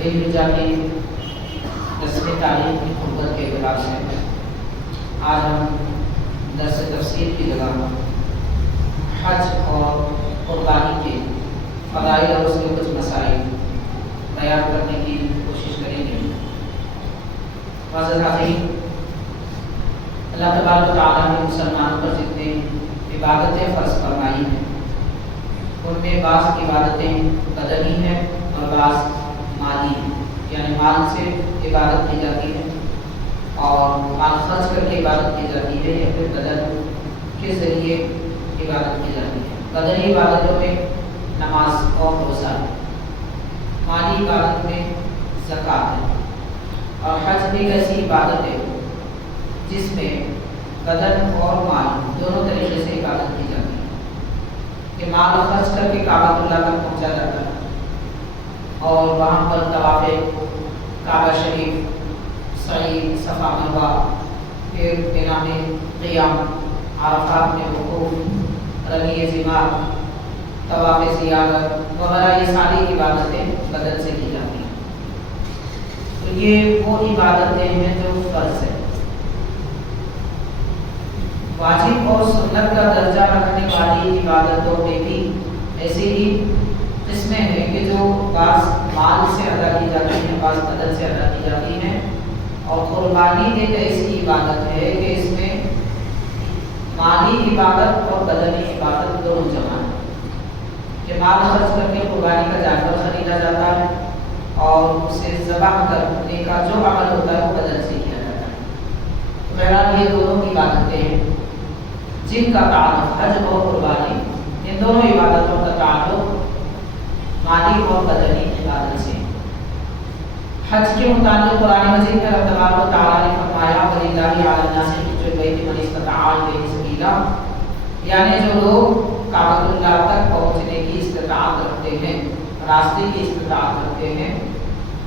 مرزا کی رسم تعلیم کی خدمت کے اعتبار سے آج ہم درس تفسیر کی جگہ حج اور قربانی کے فضائل اور اس کے کچھ مسائل بیان کرنے کی کوشش کریں گے۔ معزز حاضرین، اللہ تبارک و تعالیٰ نے مسلمان پر جتنے عبادتیں فرض فرمائی ہیں ان میں بعض عبادتیں بدنی ہیں اور بعض مالی ہیں، یعنی مال سے عبادت کی جاتی ہے اور مال خرچ کر کے عبادت کی جاتی ہے یا پھر بدن کے ذریعے عبادت کی جاتی ہے۔ بدنی عبادتوں میں نماز اور روزہ ہے، مالی عبادت میں زکوٰۃ ہے، اور حج بھی ایسی عبادت ہے جس میں بدن اور مال دونوں طریقے سے عبادت کی جاتی ہے کہ مال خرچ کر کے کعبۃ اللہ تک پہنچا جاتا ہے اور وہاں پر طواف کعبہ شریف، سعی، صفا مروہ، پھر بنا میں قیام، عرفات میں وقوف، رمی زمار، طواف زیارت وغیرہ، یہ ساری عبادتیں بدن سے کی جاتی ہیں۔ تو یہ وہ عبادتیں ہیں جو فرض ہے۔ واجب اور سنت کا درجہ رکھنے والی عبادتوں میں بھی ایسی ہی قسمیں ہیں کہ جو بعض مال سے ادا کی جاتی ہیں، بعض بدن سے ادا کی جاتی ہیں، اور قربانی ایک ایسی عبادت ہے کہ اس میں مالی عبادت اور بدنی عبادت دونوں جمع ہیں کہ مال خرچ کر کے قربانی کا جانور خریدا جاتا ہے اور اسے ذبح کرنے کا جو عمل ہوتا ہے وہ بدن سے کیا جاتا ہے۔ بہرحال یہ دونوں عبادتیں ہیں جن کا تعلق حج اور قربانی، ان دونوں عبادتوں کا تعلق مالی اور بدنی عبادت سے۔ حج کے متعلق قرآن مجید میں اللہ تبارک و تعالیٰ نے فرمایا وَلِلَّهِ عَلَى النَّاسِ حِجُّ الْبَيْتِ مَنِ اسْتَطَاعَ إِلَيْهِ سَبِيلًا، یعنی جو لوگ کعبۃ اللہ تک پہنچنے کی استطاعت رکھتے ہیں، راستے کی استطاعت رکھتے ہیں،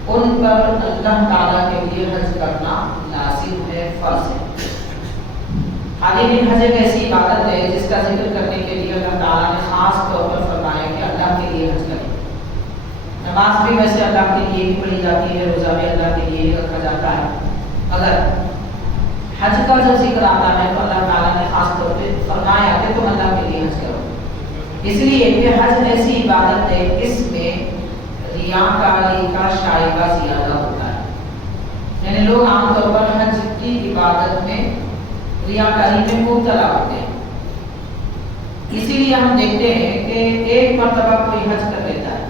ان پر اللہ تعالیٰ کے لیے حج کرنا لازم ہے، فرض ہے۔ حج ایک ایسی عبادت ہے جس کا ذکر کرنے کے لیے اللہ تعالیٰ نے خاص طور پر فرمایا کہ اللہ کے لیے حج کریں۔ نماز بھی ویسے اللہ کے لیے ہی پڑھی جاتی ہے، روزہ بھی اللہ کے لیے ہی رکھا جاتا ہے، مگر حج کا جب ذکر آتا ہے تو اللہ تعالیٰ نے خاص طور پہ فرمایا کہ تم اللہ کے لیے حج کرو، اس لیے کہ حج ایسی عبادت ہے اس میں ریاکاری کا شائبہ زیادہ ہوتا ہے، یعنی لوگ عام طور پر حج کی عبادت میں ریاکاری میں مبتلا ہوتے ہیں۔ اسی لیے ہم دیکھتے ہیں کہ ایک مرتبہ کوئی حج کر لیتا ہے،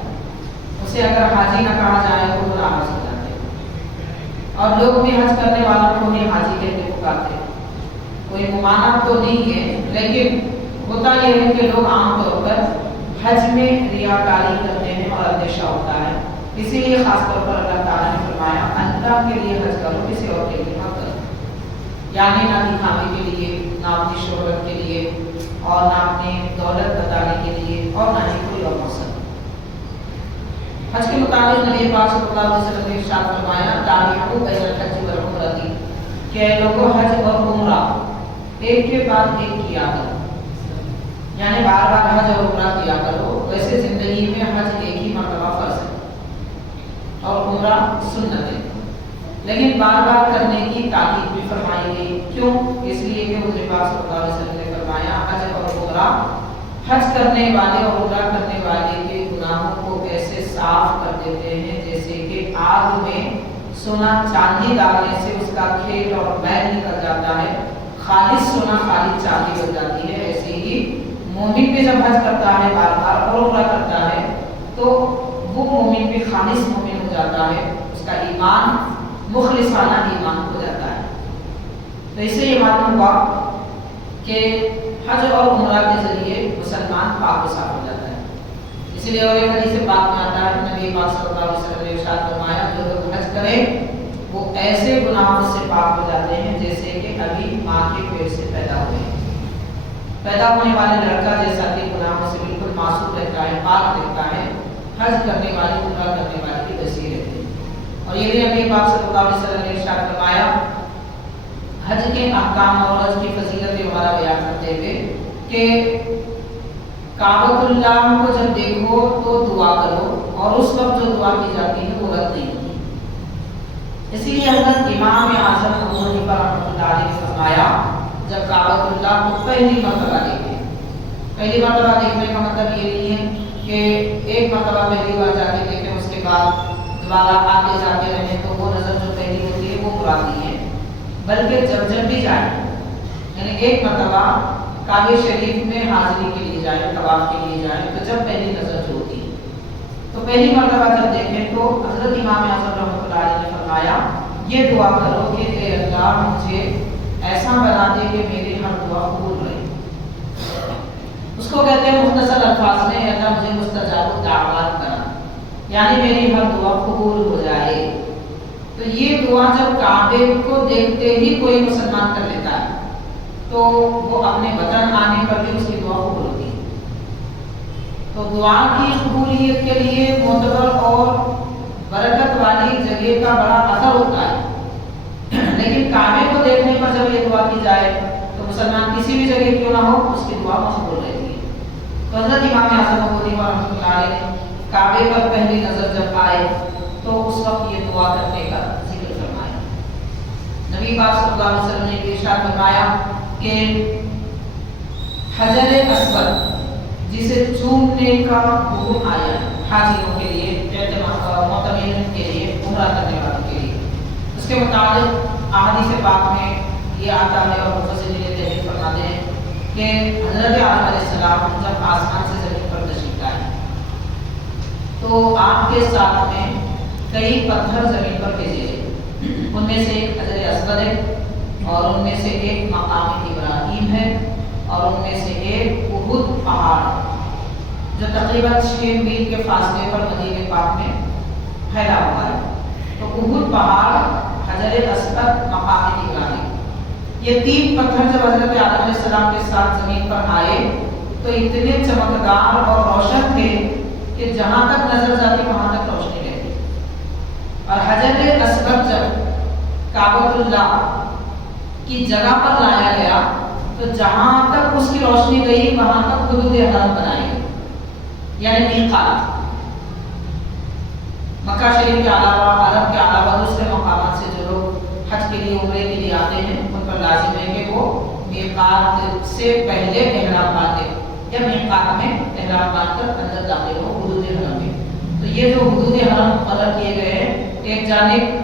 اسے اگر حاجی نہ کہا جائے تو وہ ناراض ہو جاتے ہیں، اور لوگ بھی حج کرنے والوں کو بھی حاجی کہہ کے پکارتے ہیں۔ کوئی ممانعت تو نہیں ہے، لیکن ہوتا یہ ہے کہ لوگ عام طور پر حج میں ریاکاری کرتے ہیں اور اندیشہ ہوتا ہے، اسی لیے خاص طور پر اللہ تعالیٰ نے فرمایا اللہ کے لیے حج کرو، کسی اور کے لیے مت کرو، یعنی نہ دکھاوے کے لیے، نہ اپنی شہرت کے لیے، اور نہ اپنی دولت بتانے کے لیے، اور نہ ہی کوئی اور مقصد۔ حج کے متعلق نبی پاک صلی اللہ علیہ وسلم نے ارشاد فرمایا تابعوا بین الحج والعمرۃ، کہ اے لوگوں حج اور عمرہ ایک کے بعد ایک کیا کرو، یعنی بار بار حج اور عمرہ کیا کرو۔ ویسے زندگی میں حج ایک ہی مرتبہ فرض ہے اور عمرہ سنت ہے، لیکن بار بار کرنے کی تاکید بھی فرمائی گئی۔ کیوں؟ اس لیے کہ حضور پاک صلی اللہ علیہ وسلم نے فرمایا حج اور عمرہ، حج کرنے والے اور عمرہ کرنے والے کے گناہوں کو ایسے صاف کر دیتے ہیں جیسے کہ آگ میں سونا چاندی ڈالنے سے اس کا کھیل اور میل نکل جاتا ہے، خالص سونا خالص چاندی بن جاتی ہے۔ ایسے ہی مومن بھی جب حج کرتا ہے بار بار اور عمرہ کرتا ہے تو وہ مومن بھی خالص مومن ہو جاتا ہے، اس کا ایمان مخلصانہ ایمان ہو جاتا ہے۔ تو اس سے یہ معلوم ہوا کہ حج اور عمرہ کے ذریعے مسلمان پاک و صاف ہو جاتا ہے۔ اس لیے اور ایک حدیث پاک میں آتا ہے نبی پاک صلی اللہ علیہ وسلم نے ارشاد فرمایا جو لوگ حج کریں وہ ایسے گناہوں سے پاک ہو جاتے ہیں جیسے کہ ابھی ماں کے پیٹ سے پیدا ہوئے ہیں۔ پیدا ہونے والے لڑکا جیسا کہ گناہوں سے بالکل معصوم رہتا ہے، پاک رہتا ہے، حج کرنے والی عمرہ کرنے والی کی وسیع رہتی ہے۔ اور یہ بھی نبی پاک صلی اللہ علیہ وسلم نے ارشاد فرمایا حج کے احکام اور حج کی فضیلت وغیرہ بیان کرتے ہوئے کہ کعبۃ اللہ کو جب دیکھو تو دعا کرو اور اس وقت جو دعا کی جاتی ہے وہ رد نہیں ہوتی۔ اسی لیے حضرت امام اعظم ابو حنیفہ رحمۃ اللہ علیہ نے فرمایا جب کعبۃ اللہ کو پہلی مرتبہ دیکھیں، پہلی مرتبہ دیکھنے کا مطلب یہ نہیں ہے کہ ایک مرتبہ پہلی بار جا کے دیکھیں اس کے بعد دوبارہ آتے جاتے رہیں تو وہ نظر جو پہلی ہوتی ہے وہ مراد نہیں ہے، بلکہ جب بھی جائیں یعنی ایک مرتبہ کعبہ شریف میں حاضری کے لیے جائیں، طواف کے لیے جائیں تو جب پہلی نظر جو ہوتی ہے تو پہلی مرتبہ جب دیکھیں تو حضرت امام اعظم رحمۃ اللہ علیہ نے فرمایا یہ دعا کرو کہ اے اللہ مجھے ایسا بنا دے کہ میری ہر دعا قبول رہے۔ اس کو کہتے ہیں مختصر الفاظ میں اے اللہ مجھے مستجاب الدعوات بنا، یعنی میری ہر دعا قبول ہو جائے۔ تو یہ دعا جب کعبے کو دیکھتے ہی کوئی مسلمان کر لیتا ہے تو وہ اپنے وطن آنے پر بھی اس کی دعا قبول ہوتی ہے۔ تو دعا کی قبولیت کے لیے معتبر اور برکت والی جگہ کا بڑا اثر ہوتا ہے، لیکن کعبے کو دیکھنے پر جب یہ دعا کی جائے تو مسلمان کسی بھی جگہ کیوں نہ ہو اس کی دعا مقبول رہتی ہے۔ تو حضرت امام اعظم ابو حنیفہ رحمۃ اللہ علیہ نے کعبے پر پہلی نظر جب آئے تو اس وقت یہ دعا کرنے کا ذکر فرمایا۔ نبی پاک صلی اللہ علیہ وسلم نے ارشاد فرمایا کہ حجر اسود جسے چومنے کا حکم آیا حاجیوں کے لیے، معتمرین کے لیے، عمرہ کرنے والوں کے لیے، اس کے مطابق احادیث پاک میں یہ آتا ہے اور مفسرین تحریر فرماتے ہیں کہ حضرت آدم علیہ السلام جب آسمان سے زمین پر تشریف لائے تو آپ کے ساتھ میں کئی پتھر زمین پر بھیجے گئے، ان میں سے ایک حجر اسود ہے اور ان میں سے ایک مقام ابراہیم ہے اور ان میں سے ایک احد پہاڑ جو تقریباً 6 میل کے فاصلے پر مدینہ پاک میں پھیلا ہوا ہے۔ تو احد پہاڑ، حجر اسود، مقام ابراہیم، یہ 3 پتھر جب حضرت آدم علیہ السلام کے ساتھ زمین پر آئے تو اتنے چمکدار اور روشن تھے کہ جہاں تک نظر جاتی وہاں تک روشنی رہتی، اور حجر اسود جب کعبۃ اللہ کی جگہ پر لایا گیا تو جہاں تک اس کی روشنی گئی وہاں تک حدود حرم بنائی گئی، یعنی میقات۔ مکہ شریف کے علاوہ عرب کے علاوہ دوسرے مقامات سے جو لوگ حج کے لیے عمرے کے لیے آتے ہیں ان پر لازم ہے کہ وہ میقات سے پہلے احرام باندھیں یا میقات میں احرام باندھ کر اندر داخل ہو حدود حرم میں۔ تو یہ جو حدود حرم مقرر کیے گئے ہیں، ایک جانب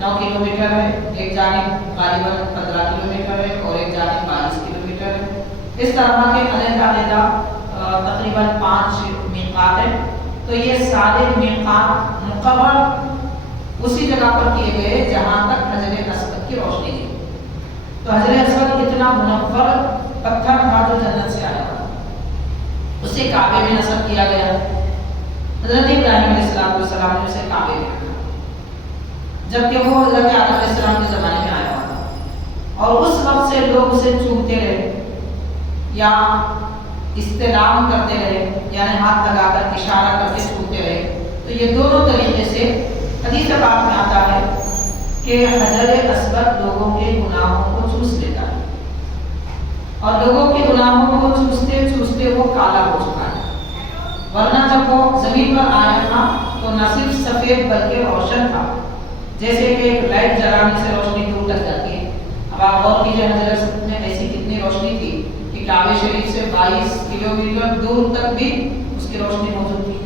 9 کلومیٹر ہے، ایک جانب غالباً 15 کلومیٹر ہے اور ایک جانب 22 کلومیٹر ہے۔ اس طرح کے علیحدہ تقریباً 5 میقات ہیں۔ تو یہ سارے میقات مقرر اسی جگہ پر کیے گئے جہاں تک حجر اسود کی روشنی تھی۔ تو حجر اسود اتنا منور پتھر تھا جو جنت سے آیا تھا، اسے کعبے میں نصب کیا گیا۔ حضرت ابراہیم علیہ السلام نے اسے کعبے میں رکھا، جبکہ وہ حضرت آدم علیہ السلام کے زمانے میں آیا ہوا تھا، اور اس وقت سے لوگ اسے چومتے رہے یا استلام کرتے رہے، یعنی ہاتھ لگا کر اشارہ کر کے چومتے رہے۔ تو یہ دونوں طریقے سے حدیث پاک میں آتا ہے کہ حجر اسود لوگوں کے گناہوں کو چوس لیتا ہے، اور لوگوں کے گناہوں کو چوستے چوستے وہ کالا ہو چکا ہے، ورنہ جب وہ زمین پر آیا تھا تو نہ صرف سفید بلکہ روشن تھا، جیسے کہ ایک لائٹ جلانے سے روشنی دور تک جاتی ہے۔ اب آپ غور کیجیے حجر اسود میں ایسی کتنی روشنی تھی کہ کعبہ شریف سے 22 کلومیٹر دور تک بھی اس کی روشنی موجود تھی۔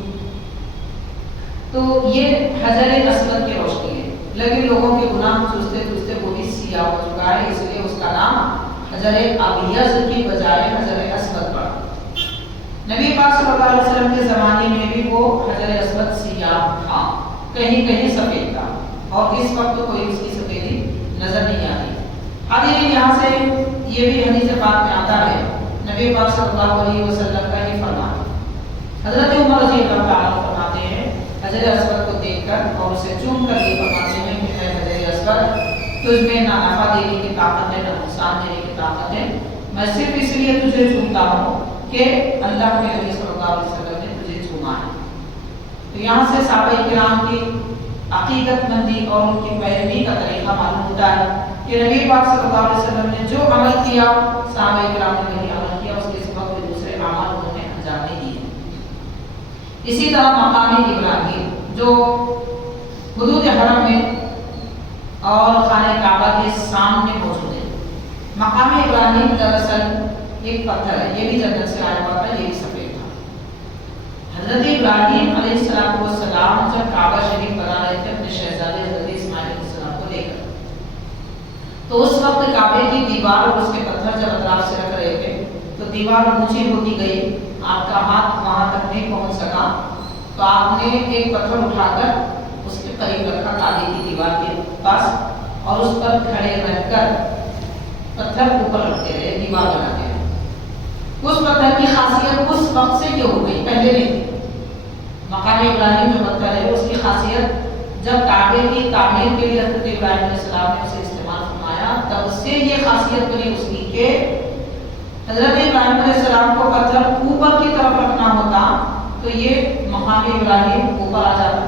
تو یہ حجر اسود کی روشنی ہے، لیکن لوگوں کے گناہ چوستے چوستے وہ بھی سیاہ ہو چکا ہے، اس لیے اس کا نام حجر ابیض کی بجائے حجر اسود پڑا۔ نبی پاک صلی اللہ علیہ وسلم کے زمانے میں بھی وہ حجر اسود سیاہ تھا، کہیں کہیں سفید تھا، اور اس وقت تو کوئی اس کی سفیدی نظر نہیں آتی۔ حاضرین، یہاں سے یہ بھی حدیث پاک میں آتا ہے، نبی پاک صلی اللہ علیہ وسلم کا یہ فرمان، حضرت عمر رضی اللہ تعالیٰ فرماتے ہیں حجر اسود کو دیکھ کر اور اسے چوم کر یہ فرماتے ہیں کہ اے حجر اسود، تجھ میں نہ نفع دینے کی طاقت ہے نہ نقصان دینے کی طاقت ہے، میں صرف اس لیے تجھے چومتا ہوں کہ اللہ کے نبی صلی اللہ علیہ وسلم نے تجھے چوما ہے۔ تو یہاں سے صحابہ کرام کی عقیدت مندی اور ان کی پیروی کا طریقہ معلوم ہوتا ہے کہ نبی پاک صلی اللہ علیہ وسلم نے جو عمل کیا صحابہ کرام نے وہی عمل کیا، اس کے سبب کوئی دوسرے اعمال انہوں نے انجام نہیں دیے۔ اسی طرح مقام ابراہیم جو حدود حرم میں اور خانہ کعبہ کے سامنے موجود ہے۔ مقام ابراہیم دراصل ایک پتھر ہے، یہ بھی جنت سے آیا ہوا تھا، یہ بھی سفید تھا۔ حضرت ابراہیم علیہ السلام جب کعبہ شریف بنا رہے تھے اپنے شہزادے حضرت اسماعیل علیہ السلام کو لے کر، تو اس وقت کعبے کی دیوار اور اس کے پتھر جب اطراف سے رکھ رہے تھے تو دیوار اونچی ہوتی گئی، آپ کا ہاتھ وہاں تک نہیں پہنچ سکا، تو آپ نے ایک پتھر اٹھا کر اس کے قریب رکھا کعبے کی دیوار کے پاس، اور اس پر کھڑے رہ کر پتھر اوپر رکھتے رہے، دیوار بناتے رہے۔ اس پتھر کی خاصیت اس وقت سے یہ ہو گئی، پہلے نہیں تھی۔ مقام ابراہیم جو پتھر ہے اس کی خاصیت جب کعبے کی تعمیر کے لیے حضرت ابراہیم علیہ السلام نے اسے استعمال فرمایا، تب سے یہ خاصیت بنی اس کی کہ حضرت ابراہیم علیہ السلام کو پتھر اوپر کی طرف رکھنا ہوتا تو یہ مقام ابراہیم اوپر آ جاتا،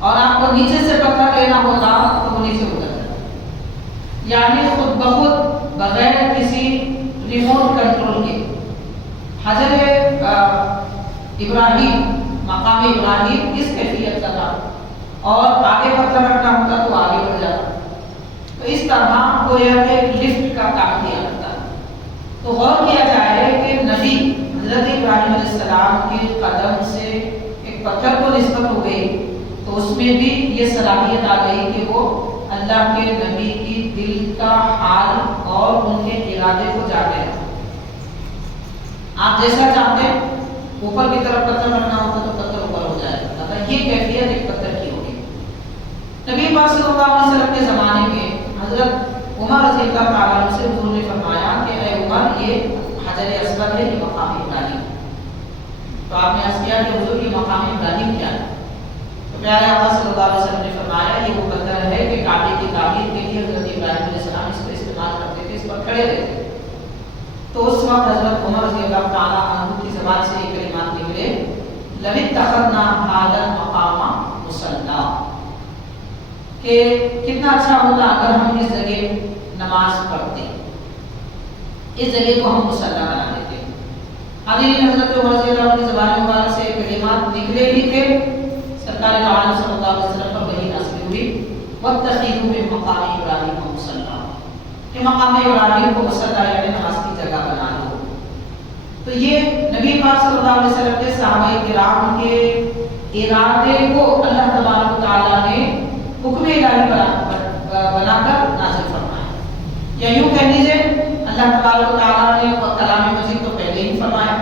اور آپ کو نیچے سے پتھر لینا ہوتا تو وہ نیچے اتر جاتا۔ یعنی خود بخود بغیر کسی ریموٹ کنٹرول کے حجر ابراہیم، مقام ابراہیم اس کیفیت کا تھا، اور آگے پتھر رکھنا ہوتا تو آگے بڑھ جاتا۔ تو اس طرح کو یہ ایک لفٹ کا کام کیا کرتا ہے۔ تو غور کیا جائے کہ نبی حضرت ابراہیم علیہ السلام کے قدم سے ایک پتھر کو نسبت ہو گئی، تو اس میں بھی یہ صلاحیت آ گئی کہ وہ اللہ کے نبی کی دل کا حال اور ان کے ارادے کو جانے لگا۔ آپ جیسا چاہتے ہیں اوپر کی طرف پتھر رکھنا ہوتا تو پتھر اوپر ہو جائے گا، یہ کیفیت ایک پتھر کی ہوگی۔ نبی پاک صلی اللہ علیہ وسلم کے زمانے میں حضرت عمر رضی اللہ تعالیٰ عنہ سے حضور نے فرمایا کہ اے عمر، یہ حجر اسود ہے، یہ مقام ابراہیم۔ تو آپ نے عرض کیا کہ حضور یہ مقام ابراہیم کیا ہے؟ تو پیارے آقا صلی اللہ علیہ وسلم نے فرمایا یہ وہ پتھر ہے کہ کعبے کی تعمیر کے لیے حضرت ابراہیم علیہ السلام اس کو استعمال کرتے تھے، اس پر کھڑے رہتے۔ تو اس وقت حضرت عمر رضی اللہ تعالیٰ عنہ کی زبان سے یہ کلمات نکلے، لَوِ اتَّخَذْنَا هَٰذَا الْمَقَامَ مُصَلًّى، کہ کتنا اچھا ہوتا اگر ہم اس جگہ نماز پڑھتے، اس جگہ کو ہم مصلی بنا لیتے۔ آگے حضرت عمر رضی اللہ عنہ کی زبان مبارک سے کلمات نکلے ہی تھے، سرکار عالم صلی اللہ علیہ وسلم پر وحی نازل ہوئی، وَاتَّخِذُوا مِن مَقَامِ إِبْرَاهِيمَ مُصَلًّى، کہ مقام ابراہیم کو مصلی یعنی نماز کی جگہ بنا لو۔ تو یہ نبی پاک صلی اللہ علیہ وسلم کے صحابہ کرام کے ارادے کو اللہ تبارک و تعالیٰ نے حکم الہی بنا کر نازل فرمایا، یا یوں کہہ لیجیے اللہ تبارک و تعالیٰ نے کلام مجید تو پہلے ہی فرمایا،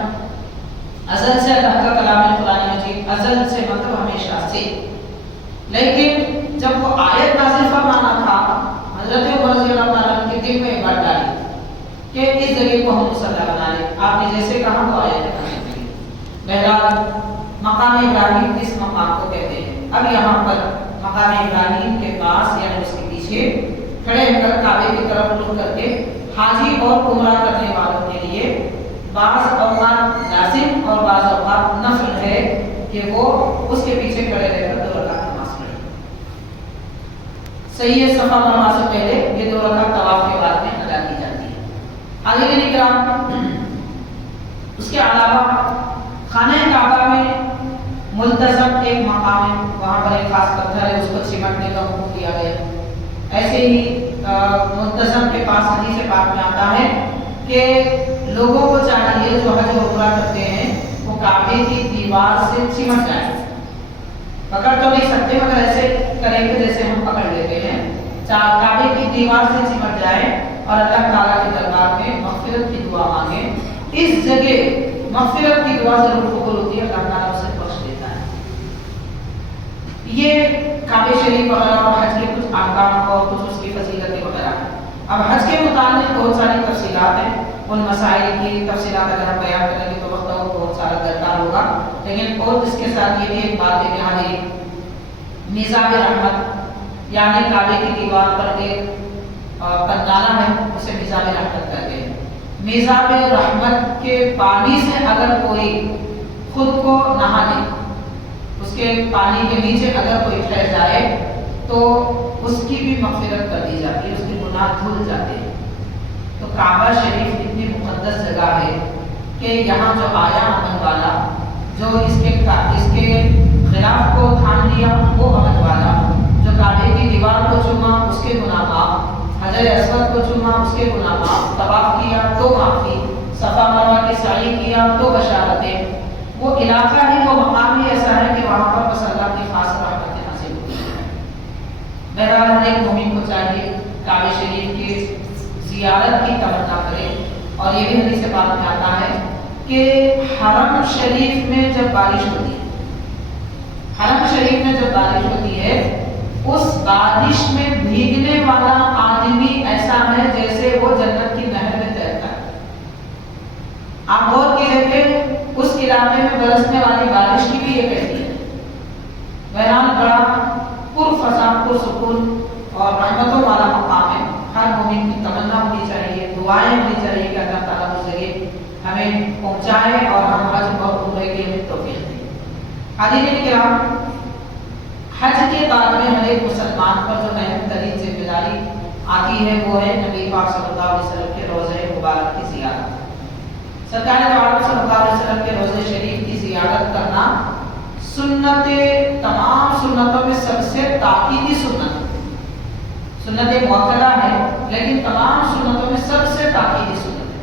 ازل سے اللہ کا کلام قرآن مجید، ازل سے مطلب ہمیشہ سے، لیکن جب وہ آیت نازل فرمانا تھا حضرت عمر رضی اللہ تعالیٰ کے دل میں ایک بات ڈالی کہ اس جگہ کو ہم مصلی بنا لیں۔ آپ نے جیسے کہا وہ آیت ہے۔ بہرحال مقام ابراہیم اس مقام کو کہتے ہیں۔ اب یہاں پر مقام ابراہیم کے پاس یعنی اس کے پیچھے کھڑے ہو کر کعبے کی طرف رخ کر کے حاجی اور عمرہ کرنے والوں کے لیے بعض اوقات لازم اور بعض اوقات نفل ہے کہ وہ اس کے پیچھے کھڑے رہ کر 2 رکعت نماز پڑھیں۔ صحیح ہے، صفا مروا سے پہلے یہ 2 رکعت طواف کے بعد میں ادا کی جاتی ہے۔ آگے کے نگران اس کے علاوہ خانہ کعبہ میں ملتزم ایک مقام ہے، وہاں پر ایک خاص پتھر ہے، اس کو چمٹنے کا حکم دیا گیا۔ ایسے ہی ملتزم کے پاس حدیث پاک میں آتا ہے کہ لوگوں کو چاہیے جو حج و عمرہ کرتے ہیں وہ کعبے کی دیوار سے چمٹ جائیں، پکڑ تو نہیں سکتے مگر ایسے کریں گے جیسے ہم پکڑ لیتے ہیں، کعبے کی دیوار سے چمٹ جائیں اور اللہ تعالیٰ کے دربار میں مغفرت کی دعا مانگیں۔ اس جگہ مغفرت کی دعا ضرور قبول ہوتی ہے، اللہ تعالیٰ اسے بخش دیتا ہے۔ یہ کعبہ شریف وغیرہ اور حج کے کچھ احکام اور کچھ اس کی فضیلتیں وغیرہ ہیں۔ اب حج کے متعلق بہت ساری تفصیلات ہیں، ان مسائل کی تفصیلات اگر ہم بیان کریں گے تو وقت بہت سارا درکار ہوگا، لیکن اور اس کے ساتھ یہ بھی ایک بات ہے کہ حاضری میزاب رحمت یعنی کعبے کی دیوار پر ایک پندانہ ہے، اسے میزاب رحمت کہتے ہیں۔ میزاب رحمت کے پانی سے اگر کوئی خود کو نہا لے، اس کے پانی کے نیچے اگر کوئی ٹھہر جائے تو اس کی بھی مغفرت کر دی جاتی ہے، اس کے گناہ دھل جاتے ہیں۔ تو کعبہ شریف اتنی مقدس جگہ ہے کہ یہاں جو آیا آمن والا جو اس کے خلاف کو تھام لیا وہ حمد والا، جو کعبے کی دیوار کو چوما اس کے گناہ معاف، حجر اسود کو چوما اس کے گناہ معاف، طواف کیا تو معافی، صفا مروہ کی سعی کیا تو بشارتیں۔ وہ علاقہ ہی وہ مقام ہی ایسا ہے کہ وہاں پر بس اللہ کی خاص رحمتیں نازل ہوتی ہیں۔ بہرحال ہر ایک مومن کو چاہیے کعبہ شریف کی زیارت کی تمنا کرے، اور یہ بھی حدیث پاک میں آتا ہے کہ حرم شریف میں جب بارش ہوتی ہے، حرم شریف میں جب بارش ہوتی ہے، اس بارش میں بھیگنے والا آدمی ایسا ہے جیسے وہ جنت کی نہر میں تیرتا ہے۔ آپ غور کیجئے کہ اس علاقے میں برسنے والی بارش کی بھی یہ کیفیت ہے۔ بہرحال بڑا پرفساد پرسکون اور رحمتوں والا مقام ہے۔ ہر مومن کی تمنا ہونی چاہیے، دعائیں ہونی چاہیے کہ اللہ تعالیٰ اس ذریعے ہمیں پہنچائے اور ہم حج اور عمرے کے لیے توفیق دے۔ حاضرین کرام، حج کے بعد میں ہر ایک مسلمان پر جو اہم ترین ذمہ داری آتی ہے وہ ہے نبی پاک صلی اللہ علیہ وسلم کے روضہ مبارک کی زیارت۔ سرکار دو عالم صلی اللہ علیہ وسلم کے روضہ شریف کی زیارت کرنا سنت، تمام سنتوں میں سب سے تاکیدی سنت مؤکدہ ہے، لیکن تمام سنتوں میں سب سے تاکیدی سنت ہے۔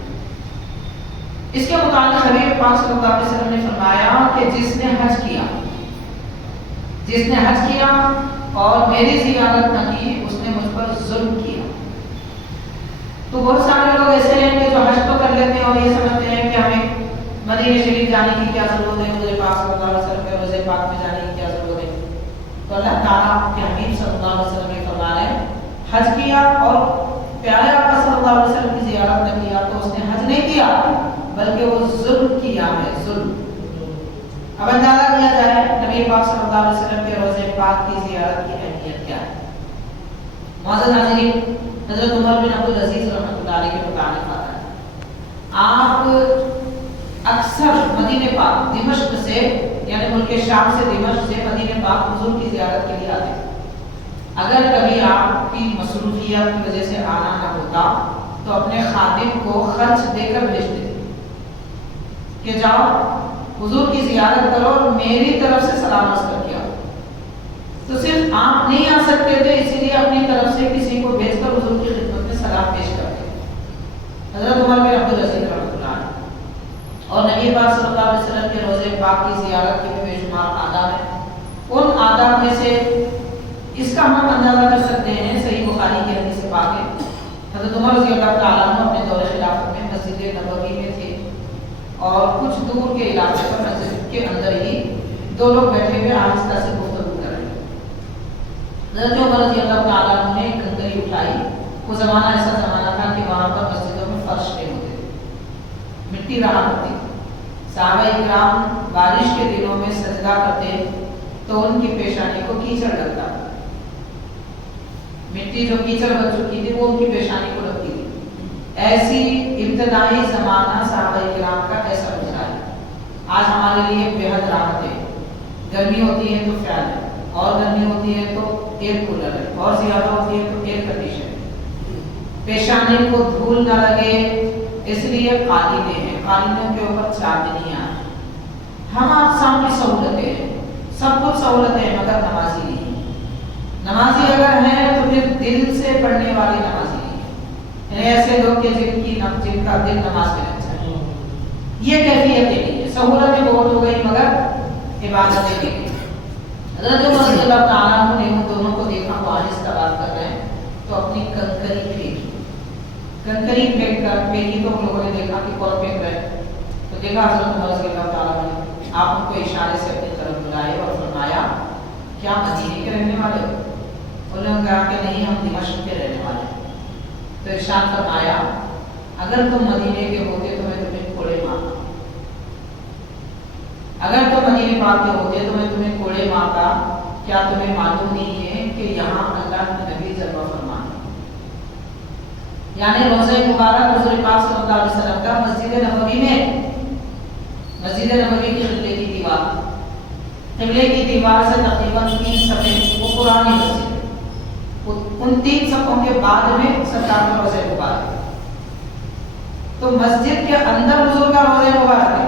اس کے متعلق حبیب پاک صلی اللہ علیہ وسلم نے فرمایا کہ جس نے حج کیا اور میری زیارت نہ کی اس نے مجھ پر ظلم کیا۔ تو بہت سارے لوگ ایسے ہیں کہ جو حج تو کر لیتے ہیں اور یہ سمجھتے ہیں کہ ہمیں مدینہ شریف جانے کی کیا ضرورت ہے، حضور پاک صلی اللہ علیہ وسلم کے روضہ پاک میں جانے کی کیا ضرورت ہے۔ تو اللہ تعالیٰ کے حبیب صلی اللہ علیہ وسلم نے فرمایا ہے حج کیا اور پیارے آقا صلی اللہ علیہ وسلم کی زیارت نہ کیا تو اس نے حج نہیں کیا بلکہ وہ ظلم کیا ہے، ظلم۔ اب اندازہ کیا جائے نبی پاک صلی اللہ علیہ وسلم کے روضہ پاک کی زیارت کی اہمیت کیا ہے۔ معزز حاضرین، حضرت عمر بن عبد العزیز رحمۃ اللہ علیہ کے متعلق آتا ہے آپ اکثر مدینہ پاک دمشق سے، یعنی ملک شام سے دمشق سے مدینہ پاک حضور کی زیارت کے لیے آتے ہیں۔ اگر کبھی آپ کی مصروفیت کی وجہ سے آنا نہ ہوتا تو اپنے خادم کو خرچ دے کر بھیج دیتے کہ جاؤ حضور کی زیارت کرو اور میری طرف سے سلام عرض کر کے آؤ۔ تو صرف آپ نہیں آ سکتے تھے، اسی لیے اپنی طرف سے کسی کو بھیج کر حضور کی خدمت میں سلام پیش کرتے۔ حضرت عمر بن عبد العزیز رحمۃ اللہ علیہ اور نبی پاک صلی اللہ علیہ وسلم کے روضہ پاک کی زیارت کے بے شمار آداب ہیں۔ ان آداب میں سے اس کا ہم اندازہ کر سکتے ہیں، صحیح بخاری کی حدیث پاک ہے، حضرت عمر رضی اللہ تعالیٰ عنہ اپنے دور خلافت میں مسجد نبوی میں تھے اور کچھ دور کے علاقے پر مسجد کے اندر ہی دو لوگ بیٹھے ہوئے آہستہ سے گفتگو کر رہے ہیں۔ حضرت عمر رضی اللہ تعالیٰ عنہ نے کنکری اٹھائی۔ وہ زمانہ ایسا زمانہ تھا کہ وہاں پر مسجدوں میں فرش نہیں ہوتے تھے، مٹی رہا کرتی تھی۔ صحابہ اکرام بارش کے دنوں میں سجدہ کرتے تو ان کی پیشانی کو کیچڑ لگتا، مٹی جو کیچڑ بن چکی تھی وہ ان کی پیشانی کو لگتی تھی۔ ایسی ابتدائی زمانہ صحابہ کرام کا ایسا گزرا ہے۔ آج ہمارے لیے بے حد راحت ہے، گرمی ہوتی ہے تو فین ہے، اور گرمی ہوتی ہے تو ایئر کولر ہے، اور زیادہ ہوتی ہے تو ایئر کنڈیشن ہے۔ پیشانی کو دھول نہ لگے اس لیے قالینیں ہیں، قالینوں کے اوپر چادریاں ہیں۔ ہم اقسام کی سہولتیں ہیں، سب کچھ سہولتیں ہیں، مگر نمازی نہیں ہے۔ نمازی اگر ہیں تو پھر دل سے پڑھنے والے نمازی نہیں ہیں، یعنی ایسے لوگ کہ جن کا دل نماز میں لگ جائے۔ یہ کیفیتیں نہیں ہے، سہولتیں بہت ہو گئی مگر عبادتیں نہیں۔ حضرت عمر رضی اللہ تعالیٰ عنہ نے ان دونوں کو دیکھا، وہ آہستہ بات کر رہے ہیں تو اپنی کنکری پھینکی تو ان لوگوں نے دیکھا کہ کون پھینک رہے ہیں، تو دیکھا حضرت عمر رضی اللہ تعالیٰ عنہ نے آپ ان کو اشارے سے اپنی طرف بلائے اور فرمایا کیا مدینے کے رہنے والے ہو؟ انہوں نے کہا کہ نہیں، ہم دمشق کے رہنے والے ہیں۔ تو ارشاد فرمایا اگر تم مدینے کے ہوتے تو میں تمہیں کوڑے مارتا، اگر تم مدینے پاک کے ہوتے تو میں تمہیں کوڑے مارتا۔ کیا تمہیں معلوم نہیں ہے کہ یہاں اللہ کے نبی ذبح فرمان، یعنی روضہ مبارک حضور پاک صلی اللہ علیہ وسلم کا مسجد نبوی میں، مسجد نبوی کی قبلے کی دیوار سے تقریباً 3 صفحے، وہ پرانی مسجد ہے، ان 3 صفوں کے بعد میں سرکار کا روضہ مبارک ہے۔ تو مسجد کے اندر حضور کا روضہ مبارک ہے،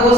2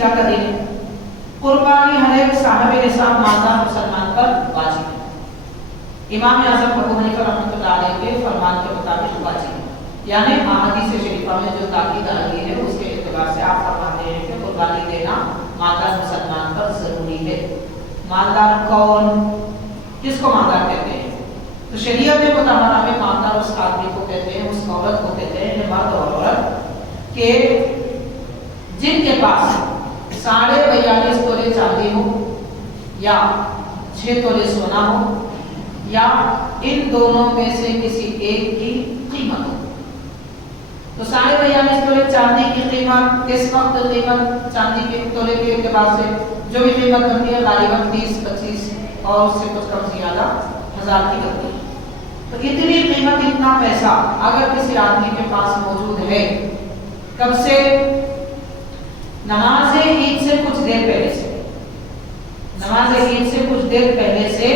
ذوالحجہ کا دن ہے۔ قربانی ہر ایک صاحب نصاب مالدار مسلمان پر واجب ہے۔ امام اعظم ابو حنیفہ رحمۃ اللہ علیہ کے فرمان کے مطابق واجب ہے، یعنی احادیث شریفہ میں جو تاکید آئی ہے اس کے اعتبار سے آپ فرماتے ہیں کہ قربانی دینا مالدار مسلمان پر ضروری ہے۔ مالدار کون، کس کو مالدار کہتے ہیں؟ تو شریعت مطالعہ میں مالدار اس آدمی کو کہتے ہیں، اس عورت کو کہتے ہیں، مرد اور عورت کہ جن کے پاس 42.5 تولے چاندی ہو یا 6 تولے سونا ہو یا ان دونوں میں سے کسی ایک کی قیمت ہو۔ تو 42.5 تولے چاندی کی قیمت کس وقت قیمت چاندی کے تولے کے اعتبار سے جو بھی قیمت بنتی ہے غالباً 30-25 اور اس سے کچھ کم زیادہ 1000 کی بنتی ہے۔ تو اتنی قیمت، اتنا پیسہ اگر کسی آدمی کے پاس موجود ہے، کب سے؟ نماز عید سے کچھ دیر پہلے سے، نماز عید سے کچھ دیر پہلے سے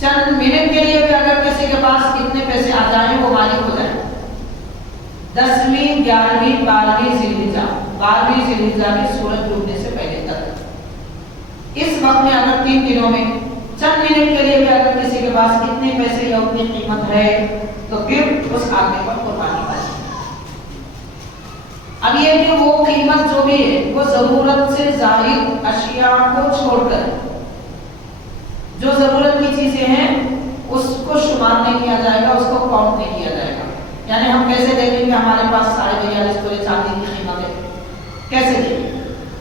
چند منٹ کے لیے بھی اگر کسی کے پاس کتنے پیسے آ جائیں وہ مالک ہو جائے۔ 10ویں 11ویں 12ویں ذی الحجہ، 12ویں ذی الحجہ کی سورج ڈوبنے سے پہلے تک اس وقت میں اگر 3 دنوں میں چند منٹ کے لیے بھی اگر کسی کے پاس کتنے پیسے یا اتنی قیمت ہے تو پھر اس آدمی پر قربانی واجب ہے۔ اب یہ کہ وہ قیمت جو بھی ہے وہ ضرورت سے زائد اشیاء کو چھوڑ کر جو ضرورت کی چیزیں ہیں اس کو شمار نہیں کیا جائے گا، اس کو کاؤنٹ نہیں کیا جائے گا۔ یعنی ہم کیسے دیکھیں کہ ہمارے پاس 42.5 تولے چاندی کی قیمت ہے، کیسے دیکھیں؟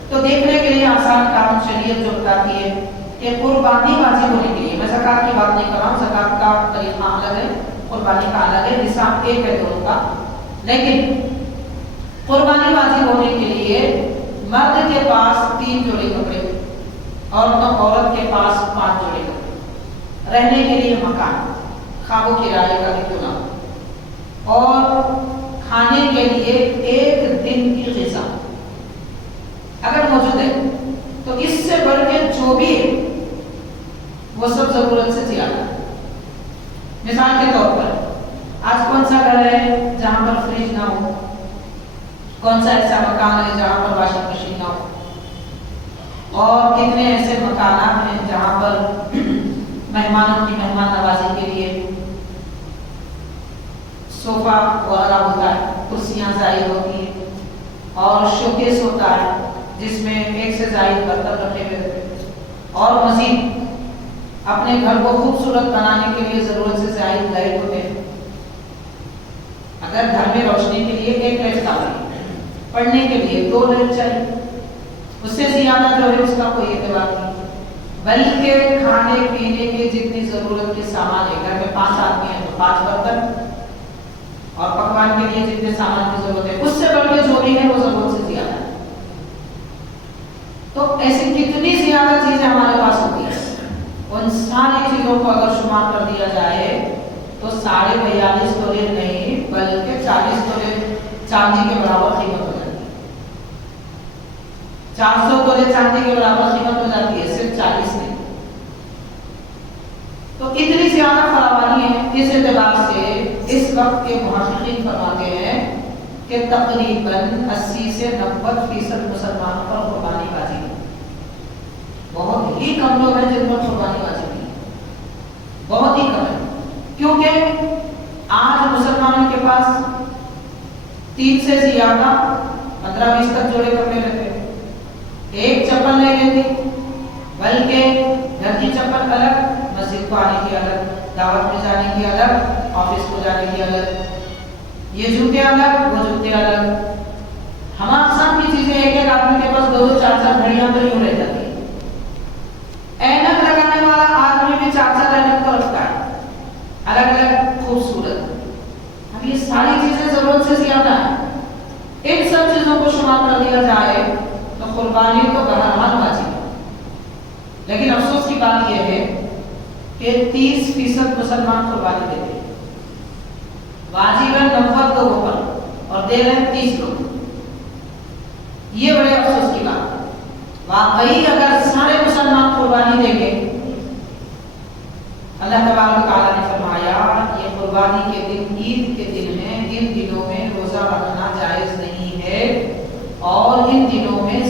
تو دیکھنے کے لیے آسان کام شریعت جو بتاتی ہے کہ قربانی واجب ہونے کے لیے، میں زکوٰۃ کی بات نہیں کر رہا ہوں، زکوٰۃ کا طریقہ الگ ہے، قربانی کا الگ ہے، نصاب ایک ہے دونوں کا، لیکن قربانی واجب ہونے کے لیے مرد کے پاس 3 جوڑے کپڑے اور عورت کے پاس 5 جوڑے کپڑے، رہنے کے لیے مکان، خواہ و کرائے کا بھی کیوں نہ ہو، اور کھانے کے لیے 1 دن کی غذا اگر موجود ہے تو اس سے بڑھ کے جو بھی ہے وہ سب ضرورت سے زیادہ ہے۔ مثال کے طور پر آج کون سا گھر ہے جہاں پر فریج نہ ہو؟ کون سا ایسا مکان ہے جہاں پر واشنگ مشین نہ ہو؟ اور کتنے ایسے مکانات ہیں جہاں پر مہمانوں کی مہمان نوازی کے لیے صوفہ وغیرہ ہوتا ہے، کرسیاں زائد ہوتی ہیں اور شوکیس ہوتا ہے جس میں 1 سے زائد برتن رکھے ہوئے ہوتے ہیں، اور مزید اپنے گھر کو خوبصورت بنانے کے لیے ضرورت سے زائد لائٹ ہوتے ہیں۔ اگر گھر میں روشنی کے لیے 1 لائٹ کافی، پڑھنے کے لیے 2 لائٹ چاہیے، اس سے زیادہ جو ہے اس کا کوئی اعتبار نہیں، بلکہ کھانے پینے کے جتنی ضرورت کے سامان ہے، گھر میں 5 آدمی ہیں تو 5 برتن، اور پکوان کے لیے جتنے سامان کی ضرورت ہے اس سے بڑھ کے جو بھی ہے وہ ضرورت سے زیادہ ہے۔ تو ایسی کتنی زیادہ چیزیں ہمارے پاس ہوتی ہیں، ان ساری چیزوں کو اگر شمار کر دیا جائے تو 42.5 تولے نہیں بلکہ 40 تولے چاندی کے برابر قیمت ہو جاتی ہے، 400 تولے چاندی کے برابر قیمت ہو جاتی ہے، صرف 40 نہیں۔ تو اتنی زیادہ فراوانی ہے، اس اعتبار سے اس وقت کے محققین فرماتے ہیں کہ تقریباً 80 سے 90% مسلمانوں پر قربانی واجب ہے۔ بہت ہی کم لوگ ہیں جن پر قربانی واجب نہیں، بہت ہی کم ہے، کیونکہ آج مسلمانوں کے پاس 3 سے زیادہ 15-20 تک جوڑے کپڑے رہتے ہیں، 1 چپل نہیں لیتی، بلکہ گھر کی چپل الگ، مسجد کو آنے کی الگ، دعوت میں جانے کی الگ، آفس کو جانے کی الگ، یہ جوتے الگ وہ جوتے الگ، ہمارے سب کی چیزیں ایک آدمی کے پاس 2-2 4-4 گھڑیاں تو یوں رہ جاتی ہیں۔ اینک لگانے والا آدمی بھی 4-4 اینک تو رکھتا ہے، الگ الگ خوبصورت۔ اب یہ ساری چیزیں ضرورت سے زیادہ ہیں، ان سب چیزوں کو شمار کر دیا جائے تو قربانی تو بہرحال واجب ہے، لیکن افسوس کی بات یہ ہے کہ 30% مسلمان قربانی دیتے ہیں، واجب ہے 90 لوگوں پر اور دے رہے ہیں 30 لوگ، یہ بڑے افسوس کی بات ہے۔ واقعی اگر سارے مسلمان قربانی دیں گے، اللہ تبارک و تعالیٰ نے فرمایا یہ قربانی کے دن عید کے دن ہیں، ان دنوں میں روزہ رکھنا جائز نہیں ہے، اور ان دنوں میں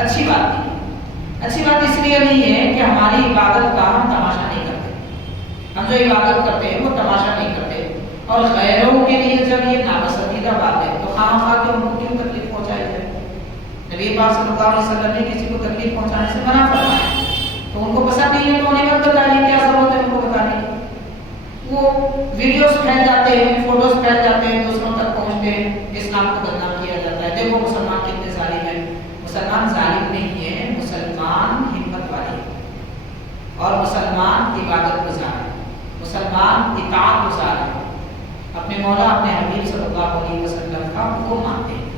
اچھی بات نہیں ہے۔ اچھی بات اس لیے نہیں ہے کہ ہماری عبادت کا ہم تماشا نہیں کرتے، ہم جو عبادت کرتے ہیں وہ تماشا نہیں کرتے، اور غیروں کے لیے جب یہ ناپسندیدہ بات ہے تو خواہ خواہ کے ان کو کیوں تکلیف پہنچائی جائے؟ نبی پاک صلی اللہ علیہ وسلم نے کسی کو تکلیف پہنچانے سے منع فرمایا، تو ان کو پسند نہیں ہے تو انہیں مت بتائیے، کیا ضرورت ہے ان کو بتانے کی؟ وہ ویڈیوز پھیل جاتے ہیں، فوٹوز پھیل جاتے ہیں، دوسروں تک پہنچتے ہیں، اسلام کو بدنام کیا جاتا ہے، دیکھو مسلمان کتنے ظالم ہیں۔ مسلمان ظالم نہیں ہے، مسلمان ہمت والے ہیں، اور مسلمان عبادت گزار ہے، مسلمان اطاعت گزار ہے، اپنے مولا اپنے حبیب صلی اللہ علیہ وسلم کا حکم مانتے ہیں،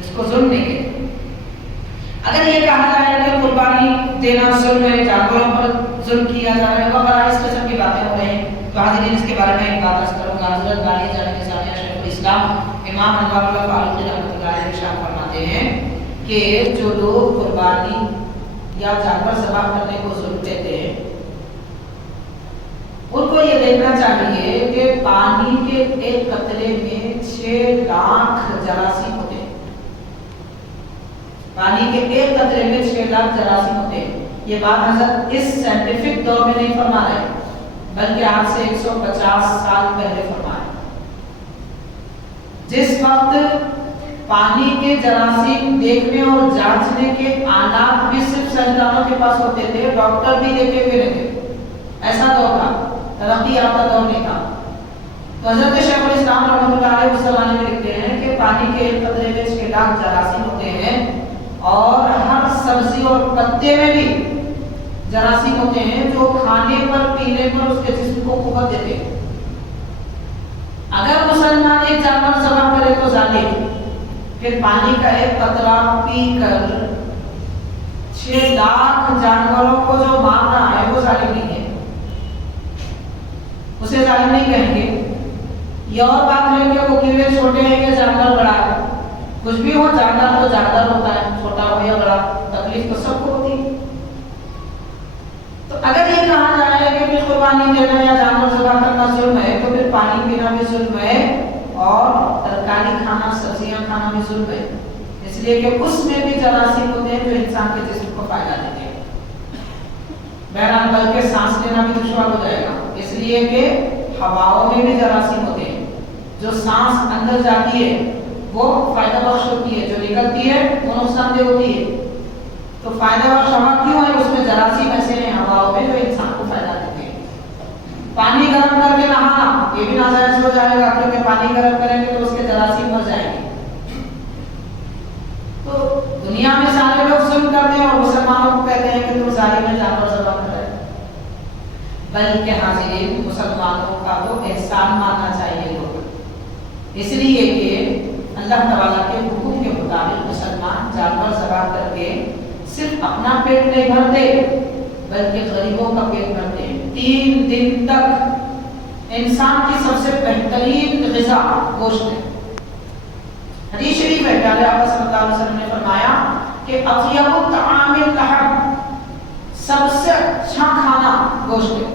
اس کو ظلم نہیں کہتے۔ اگر یہ کہا جائے کہ قربانی دینا ظلم ہے، جانوروں پر ظلم کیا جا رہا ہے، وغیرہ اس قسم کی باتیں ہو رہی ہیں، تو حاضرین اس کے بارے میں ایک بات عرض کروں گا۔ حضرت غالی جان نظامیہ شیخ الاسلام امام انوار اللہ فاروقی رحمۃ اللہ علیہ ارشاد فرماتے ہیں کہ جو لوگ قربانی یا جانور ذبح کرنے کو ظلم کہتے ہیں، ان کو یہ دیکھنا چاہیے کہ پانی کے ایک قطرے میں 6 لاکھ جراثیم ہوتے ہیں، پانی کے ایک قطرے میں 6 لاکھ جراثیم ہوتے ہیں۔ یہ بات حضرت اس سائنٹیفک دور میں نہیں فرما رہے بلکہ آج سے 150 سال پہلے فرمائے، جس وقت پانی کے جراثیم دیکھنے اور جانچنے کے آلات بھی صرف سائنسدانوں کے پاس ہوتے تھے، ڈاکٹر بھی دیکھے ہوئے نہیں تھے، ایسا دور تھا، ترقی یافتہ دور نہیں تھا۔ تو حضرت شیخ الاسلام رحمۃ اللہ علیہ اس زمانے میں لکھتے ہیں کہ پانی کے ایک قطرے میں 6 لاکھ جراثیم ہوتے ہیں، اور ہر سبزی اور پتے میں بھی جراثیم ہوتے ہیں جو کھانے پر پینے پر اس کے جسم کو قوت دیتے ہیں۔ اگر مسلمان ایک جانور ذبح کرے تو ظالم، پھر پانی کا ایک قطرہ پی کر 6 لاکھ جانوروں کو جو مار رہا ہے وہ ظالم نہیں ہے، اسے ظالم نہیں کہیں گے۔ یہ اور بات ہے کہ وہ کیڑے چھوٹے ہیں کہ جانور بڑا ہے، کچھ بھی ہو جانور تو جانور ہوتا ہے، چھوٹا ہو یا بڑا، تکلیف تو سب کو ہوتی ہے۔ تو اگر یہ کہا جائے کہ قربانی دینا یا جانور ذبح کرنا ظلم ہے تو پھر پانی پینا بھی ظلم ہے، اور ترکاری کھانا، سبزیاں کھانا بھی ظلم ہے، اس لیے کہ اس میں بھی جراثیم ہوتے ہیں جو انسان کے جسم کو فائدہ دیتے ہیں۔ بہرحال بلکہ سانس لینا بھی دشوار ہو جائے گا، اس لیے کہ ہواؤں میں بھی جراثیم ہوتے ہیں، جو سانس اندر جاتی ہے وہ فائدہ بخش ہوتی ہے، جو نکلتی ہے وہ نقصان دہ ہوتی ہے۔ تو فائدہ بخش ہوا کیوں ہے؟ اس میں جراثیم ایسے ہیں ہواؤں میں جو انسان کو فائدہ دیتے ہیں۔ پانی گرم کر کے نہانا یہ بھی ناجائز ہو جائے گا، کیونکہ پانی گرم کریں گے تو اس کے جراثیم مر جائیں گے۔ تو دنیا میں سارے لوگ ظلم کرتے ہیں اور مسلمانوں کو کہتے ہیں کہ تم ظالم ہیں، جانور ذبح کر رہے ہیں۔ بلکہ حاضرین مسلمانوں کا تو احسان ماننا چاہیے لوگ، اس لیے کہ اللہ تعالیٰ کے حکم کے مطابق مسلمان جانور ذبح کر کے صرف اپنا پیٹ نہیں بھرتے بلکہ غریبوں کا پیٹ بھرتے ہیں۔ 3 دن تک انسان کی سب سے بہترین غذا گوشت ہے۔ حدیث شریف ہے، پیارے آقا صلی اللہ علیہ وسلم نے فرمایا کہ اطیب الطعام اللحم، سب سے اچھا کھانا گوشت ہے،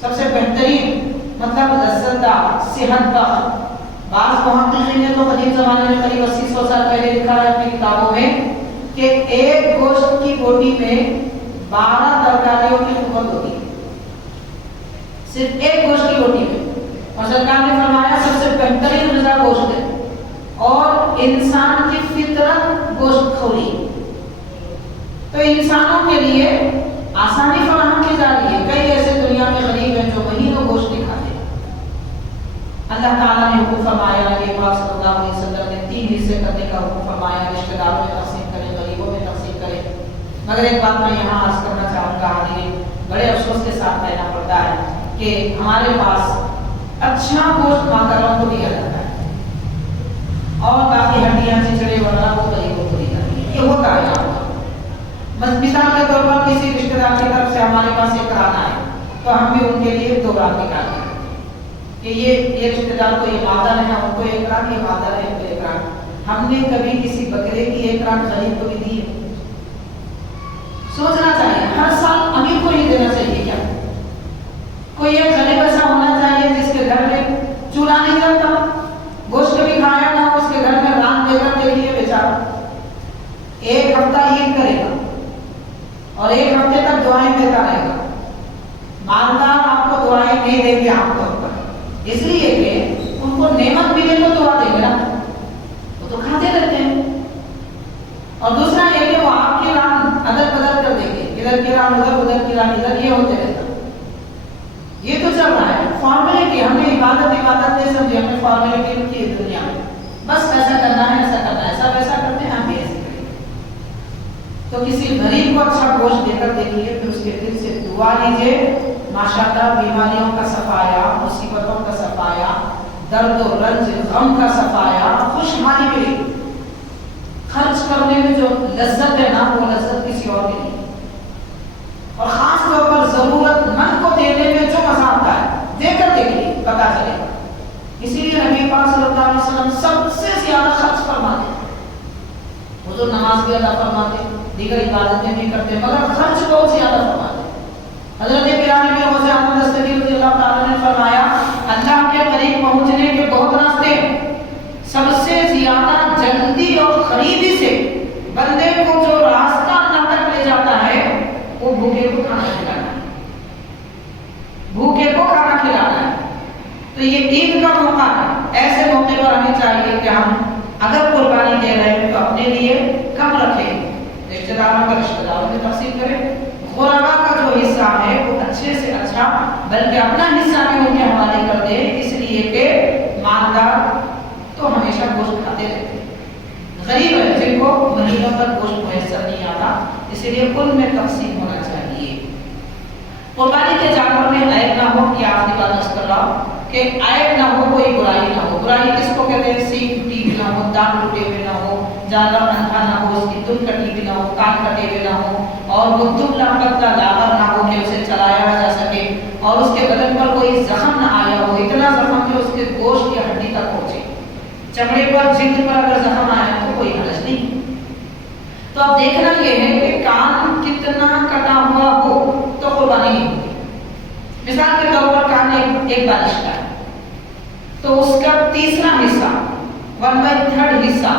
سب سے بہترین مطلب لذت دار، صحت بخش۔ بعض محققین نے تو قدیم زمانے میں قریب 80-100 سال پہلے لکھا ہے اپنی کتابوں میں کہ ایک گوشت کی بوٹی میں 12 ترکاریوں کی قوت ہوتی ہے، صرف ایک گوشت کی بوٹی میں۔ اور سرکار نے فرمایا سب سے بہترین غذا گوشت ہے، اور انسان کی فطرت گوشت خوری۔ تو انسانوں کے لیے آسانی فراہم کی جا رہی ہے۔ کئی ایسے دنیا میں غریب ہیں جو مہینوں گوشت نہیں کھاتے۔ اللہ تعالیٰ نے حکم فرمایا، نبی پاک صلی اللہ علیہ وسلم نے 3 حصے کرنے کا حکم فرمایا، رشتہ داروں میں تقسیم کریں، غریبوں میں تقسیم کریں۔ مگر ایک بات میں یہاں عرض کرنا چاہوں گا، بڑے افسوس کے ساتھ کہنا پڑتا ہے کہ ہمارے پاس اچھا گوشت ماکروں کو دیا جاتا ہے اور باقی ہڈیاں چچڑے وغیرہ وہ غریبوں کو دی جاتی ہیں۔ یہ ہوتا ہے یہاں پر۔ مثال کے طور پر کسی رشتہ دار کی طرف سے ہمارے پاس ایک کرانا ہے تو ہم بھی ان کے لیے 2 رات نکالتے ہیں کہ یہ رشتہ دار کو یہ مادر ہے، ان کو 1 رات، یہ مادر ہے، ان کو 1 رات۔ ہم نے کبھی کسی بکرے کی 1 رات غریب کو بھی دی ہے؟ سوچنا چاہیے، ہر سال امیر کو ہی دینا چاہیے کیا؟ کوئی ایک غریب ایسا ہونا چاہیے جس کے گھر میں چولہا نہیں جلتا، گوشت کبھی کھایا نہ، اس کے گھر میں ران دے کر دیکھیے بیچارہ ایک ہفتہ عید کرے گا اور ایک ہفتے تک دعائیں دیتا رہے گا، مالدار آپ کو دعائیں نہیں دیں گے عام طور پر، اس لیے کہ ان کو نعمت ملے تو دعا دیں گے نا، وہ تو کھاتے رہتے ہیں۔ اور دوسرا یہ کہ وہ آپ کی ران ادر بدل کر دیں گے، ادھر کی ران ادھر، ادھر کی ران ادھر، یہ ہوتے رہتا۔ یہ تو چل رہا ہے فارمیلٹی، ہم نے عبادت نہیں سمجھی، ہم نے فارمیلٹی کی ہے دنیا میں، بس ایسا کرنا ہے، ایسا کرنا ہے، ایسا ویسا کرتے ہیں، ہم بھی ایسے کریں گے۔ تو کسی غریب کو اچھا گوشت دے کر دیکھیے، پھر اس کے دل سے دعا لیجیے، ماشاءاللہ بیماریوں کا صفایا، مصیبتوں کا صفایا، درد و رنج غم کا صفایا، خوشحالی ملے گی۔ خرچ کرنے میں جو لذت ہے نا، وہ لذت کسی اور کی نہیں، اور خاص طور پر ضرورت مند کو دینے میں جو مزہ آتا ہے، دے کر دیکھیے پتا چلے گا۔ اسی لیے نبی پاک صلی اللہ علیہ وسلم سب سے زیادہ خرچ فرماتے، وہ تو نماز بھی ادا فرماتے، دیگر عبادتیں بھی کرتے، مگر خرچ بہت زیادہ فرماتے۔ حضرت بلال بن غوث احمد دستگیر رضی اللہ تعالیٰ نے فرمایا، اللہ کے قریب پہنچنے کے بہت راستے ہیں، سب سے زیادہ جلدی اور قریبی سے بندے کو جو راستہ اللہ تک لے جاتا ہے وہ بھوکے کو کھانا کھلانا ہے، بھوکے کو کھانا کھلانا ہے۔ تو یہ عید کا موقع ہے، ایسے موقع پر ہمیں چاہیے کہ ہم اگر قربانی دے رہے ہیں تو اپنے لیے کم رکھیں، رشتہ داروں کا رشتہ داروں میں تقسیم کریں، غربا کا جو حصہ ہے وہ اچھے سے اچھا بلکہ اپنا حصہ بھی ان کے حوالے کر دیں، اس لیے کہ مالدار تو ہمیشہ گوشت کھاتے رہتے ہیں، غریب ہے جن کو مہینوں تک گوشت میسر نہیں آتا، اسی لیے کل میں تقسیم ہونا چاہیے۔ قربانی کے جانور میں عیب نہ ہو، کہ آپ نکال کر رہا ہو کہ عیب نہ ہو، کوئی برائی نہ ہو۔ برائی کس کو کہتے ہیں؟ سینگ ٹوٹی بھی نہ ہو، دانت ٹوٹے ہوئے نہ ہو، جانور اندھا نہ ہو، اس کی دم کٹی بھی نہ ہو، کان کٹے ہوئے نہ ہو، اور وہ دبلا پتلا لاغر نہ ہو کہ اسے چلایا جا سکے، اور اس کے بدن پر کوئی زخم نہ آیا ہو، اتنا زخم کہ اس کے گوشت کی ہڈی تک پہنچے، چمڑے پر جلد پر اگر زخم آیا تو کوئی حرج نہیں۔ تو اب دیکھنا یہ ہے کہ کان کتنا کٹا ہوا ہو تو قربانی نہیں ہوگی۔ مثال کے طور پر کان ایک بالش کا ہے تو اس کا تیسرا حصہ 1/3 حصہ،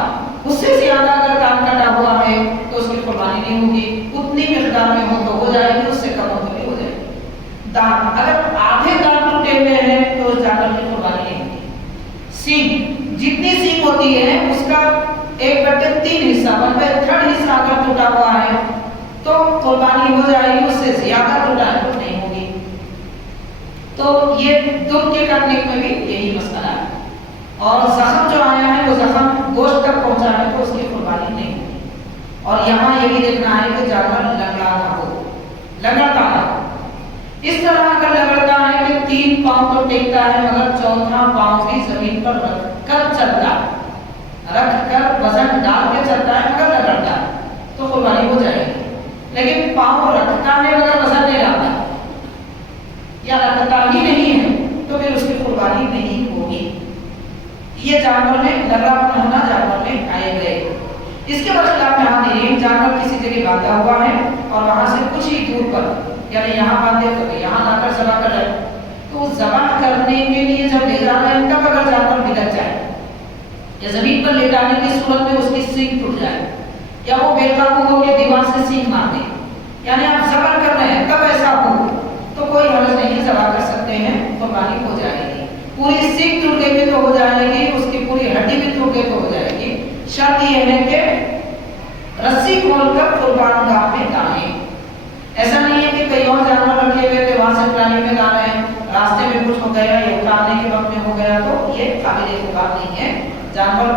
اس سے زیادہ اگر کان کٹا ہوا ہے تو اس کی قربانی نہیں ہوگی، اتنی مقدار میں ہو تو ہو جائے گی، اس سے کم ہو تو نہیں ہو جائے گی۔ دانت اگر آدھے دانت ٹوٹے ہوئے ہیں تو اس جانور کی قربانی نہیں ہوگی۔ سینگ جتنی سینگ ہوتی ہے اس کا 1/3 حصہ 1/3 حصہ اگر ٹوٹا ہوا ہے تو قربانی ہو جائے گی، اس سے زیادہ ٹوٹا ہے تو نہیں ہوگی۔ تو یہ دم کے کٹنے میں بھی یہی مسئلہ ہے، اور زخم جو آیا ہے وہ زخم گوشت تک پہنچا ہے تو اس کی قربانی نہیں ہوگی۔ اور یہاں یہ بھی دیکھنا ہے کہ جانور لنگڑا نہ ہو، لنگڑتا نہ ہو۔ اس طرح اگر لگڑتا ہے کہ 3 پاؤں تو ٹیکتا ہے مگر چوتھا پاؤں بھی زمین پر رکھ کر چلتا ہے، رکھ کر وزن ڈال کے چلتا ہے مگر لگڑتا ہے تو قربانی ہو جائے گی۔ لیکن پاؤں رکھتا ہے مگر وزن نہیں ڈالتا یا رکھتا ہی نہیں ہے تو پھر اس کی قربانی نہیں ہوگی۔ یہ جانور میں لگڑاپن ہونا جانور میں عیب ہے۔ اس کے برخلاف حاضرین، جانور کسی جگہ باندھا ہوا ہے اور وہاں سے کچھ ہی دور پر، یعنی یہاں باندھے تو یہاں لا کر ذبح کر رہے ہیں، تو ذبح کرنے کے لیے جب لے جا رہے ہیں تب اگر جانور بگڑ جائے یا زمین پر لے جانے کی صورت میں اس کی سینگ ٹوٹ جائے یا وہ بے قابو ہو کے دیوار سے سینگ مار دے، یعنی آپ ذبح کر رہے ہیں تب ایسا ہو تو کوئی حرج نہیں، ذبح کر سکتے ہیں، قربانی ہو جائے گی۔ پوری سینگ ٹوٹ گئی بھی تو ہو جائے گی، اس کی پوری ہڈی بھی ٹوٹ گئی تو ہو جائے گی۔ شرط یہ ہے کہ رسی کھول کر قربان گاہ میں ڈالیں۔ ایسا نہیں ہے کہ کئی اور جانور رکھے ہوئے تھے وہاں سے پلانی میں لا رہے ہیں، راستے میں کچھ ہو گیا یا اتارنے کے وقت میں ہو گیا تو یہ قابل اعتبار نہیں ہے۔ جانور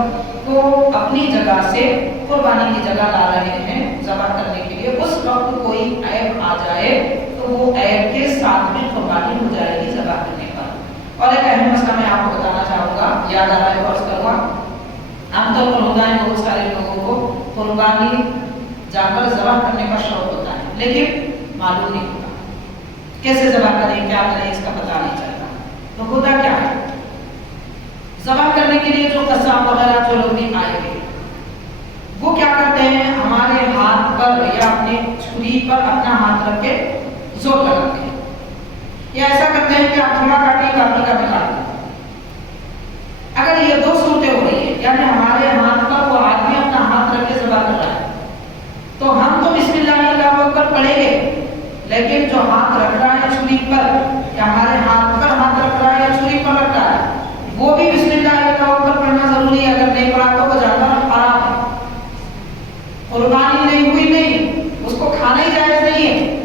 کو اپنی جگہ سے قربانی کی جگہ لا رہے ہیں ذبح کرنے کے لیے، اس وقت کوئی عیب آ جائے تو وہ عیب کے ساتھ میں قربانی ہو جائے گی ذبح کرنے پر۔ اور ایک اہم مسئلہ میں آپ کو بتانا چاہوں گا، یاد آ رہا ہے عرض کروں گا، عام طور پر ہوتا ہے بہت سارے لوگوں کو قربانی جانور ذبح کرنے کا شوق ہوتا ہے لیکن معلوم نہیں ہوتا کیسے ذبح کریں، کیا کریں، اس کا پتہ نہیں چلتا۔ تو ہوتا کیا ہے، ذبح کرنے کے لیے جو قصاب وغیرہ جو لوگ بھی آئے ہوئے وہ کیا کرتے ہیں، ہمارے ہاتھ پر یا اپنے چھری پر اپنا ہاتھ رکھ کے زور لگاتے ہیں، یا ایسا کرتے ہیں کہ آپ تھوڑا کاٹیے کافی کا بھی کاٹ دیں۔ اگر یہ دو صورتیں ہو رہی ہیں، یعنی ہمارے ہاتھ پر وہ آدمی اپنا ہاتھ رکھ کے ذبح کر رہا ہے لیکن جو ہاتھ رکھ رہا ہے چھری پر، یا ہمارے ہاتھ پر ہاتھ رکھ رہا ہے یا چھری پر رکھ رہا ہے، وہ بھی بسم اللہ اللہ اکبر پڑھنا ضروری ہے. اگر نہیں پڑھا تو وہ جانور حرام ہے، قربانی نہیں ہوئی نہیں، اس کو کھانا ہی جائز نہیں ہے.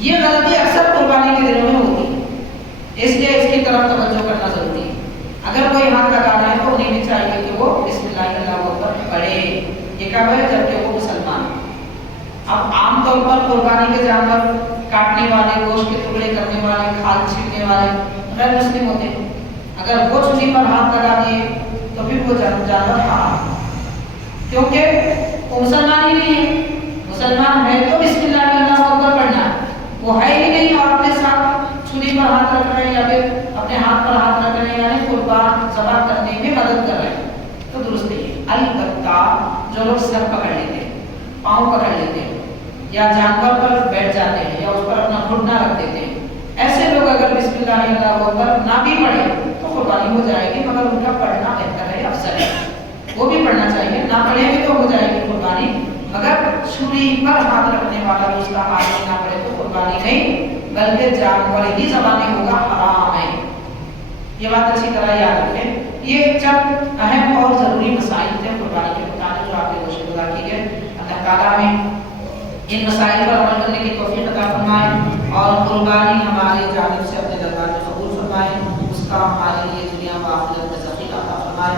یہ غلطی اکثر قربانی کے دنوں میں ہوتی ہے، اس لیے اس کی طرف توجہ کرنا ضروری ہے. اگر کوئی ہاتھ لگا رہا ہے تو انہیں بھی چاہیے کہ وہ بسم اللہ اللہ اکبر پڑھے. یہ کب ہے؟ جبکہ وہ مسلمان. اب عام طور پر قربانی کے جانور کاٹنے والے، گوشت کے ٹکڑے کرنے والے، کھال چھیننے والے غیر مسلم ہوتے ہیں. اگر وہ چھری پر ہاتھ لگا دیے تو پھر وہ جانور حرام، کیونکہ وہ مسلمان ہی نہیں ہے. مسلمان ہے تو بسم اللہ اللہ اکبر پڑھنا ہے، وہ ہے ہی نہیں اور اپنے ساتھ چھری پر ہاتھ رکھ رہے ہیں یا پھر اپنے ہاتھ پر ہاتھ رکھ رہے ہیں، یعنی قربان ذبح کرنے میں مدد کر رہے ہیں، تو درست نہیں ہے. البتہ جو لوگ سر پکڑ لیتے ہیں، پاؤں پکڑ لیتے ہیں، یا جانور پر بیٹھ جاتے ہیں، یا اس پر اپنا گھٹنا رکھ دیتے ہیں، ایسے لوگ اگر بسم اللہ اللہ اکبر نہ بھی پڑھیں تو قربانی ہو جائے گی، مگر ان کا پڑھنا بہتر ہے، افضل ہے. وہ بھی پڑھنا چاہیے، نہ پڑھے بھی تو ہو جائے گی قربانی، مگر چھری پر ہاتھ رکھنے والا اس کا ہاتھ نہ پڑے تو قربانی نہیں بلکہ جانور ہی ذبح نہیں ہوگا، حرام ہے. یہ بات اچھی طرح یاد رکھیں. یہ چند اہم اور ضروری مسائل تھے قربانی کے متعلق جو آپ کے گوشت گزار کی گئے. اللہ تعالیٰ ہمیں ان مسائل پر عمل کرنے کی توفیق عطا فرمائے اور قربانی ہماری جانب سے اپنے دربار میں قبول فرمائے. اس کا ہمارے لیے دنیا و آخرت میں ذخیرہ عطا فرمائے.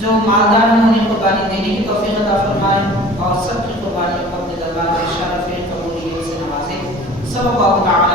جو مالدار ہیں انہیں قربانی دینے کی توفیق عطا فرمائے اور سب کی قربانی کو اپنے دربار میں شرف قبولیت سے نوازے. صلی اللہ تعالیٰ